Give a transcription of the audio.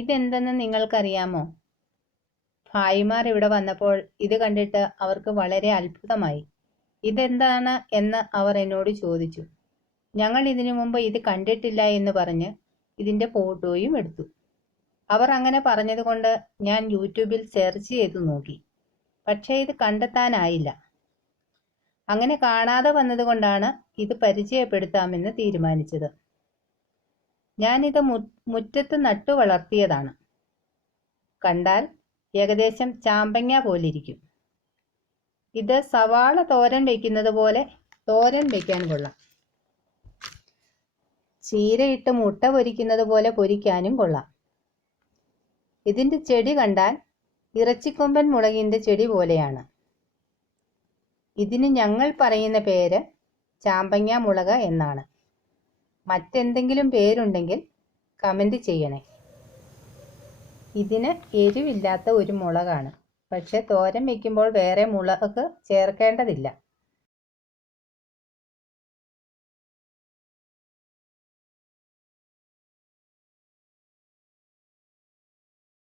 ഇതെന്തെന്ന് നിങ്ങൾക്കറിയാമോ? ഭായിമാർ ഇവിടെ വന്നപ്പോൾ ഇത് കണ്ടിട്ട് അവർക്ക് വളരെ അത്ഭുതമായി. ഇതെന്താണ് എന്ന് അവർ എന്നോട് ചോദിച്ചു. ഞങ്ങൾ ഇതിനു മുമ്പ് ഇത് കണ്ടിട്ടില്ല എന്ന് പറഞ്ഞ് ഇതിൻ്റെ ഫോട്ടോയും എടുത്തു. അവർ അങ്ങനെ പറഞ്ഞതുകൊണ്ട് ഞാൻ യൂട്യൂബിൽ സെർച്ച് ചെയ്തു നോക്കി. പക്ഷേ ഇത് കണ്ടെത്താനായില്ല. അങ്ങനെ കാണാതെ വന്നതുകൊണ്ടാണ് ഇത് പരിചയപ്പെടുത്താമെന്ന് തീരുമാനിച്ചത്. ഞാനിത് മുറ്റത്ത് നട്ടു വളർത്തിയതാണ്. കണ്ടാൽ ഏകദേശം ചാമ്പങ്ങ പോലിരിക്കും. ഇത് സവാള തോരൻ വയ്ക്കുന്നത് പോലെ തോരൻ വയ്ക്കാൻ കൊള്ളാം. ചീരയിട്ട് മുട്ട പൊരിക്കുന്നത് പോലെ പൊരിക്കാനും കൊള്ളാം. ഇതിൻ്റെ ചെടി കണ്ടാൽ ഇറച്ചിക്കൊമ്പൻ മുളകിൻ്റെ ചെടി പോലെയാണ്. ഇതിന് ഞങ്ങൾ പറയുന്ന പേര് ചാമ്പങ്ങ മുളക് എന്നാണ്. മറ്റെന്തെങ്കിലും പേരുണ്ടെങ്കിൽ കമൻറ്റ് ചെയ്യണേ. ഇതിന് എരിവില്ലാത്ത ഒരു മുളകാണ്. പക്ഷെ തോരൻ വയ്ക്കുമ്പോൾ വേറെ മുളക് ചേർക്കേണ്ടതില്ല.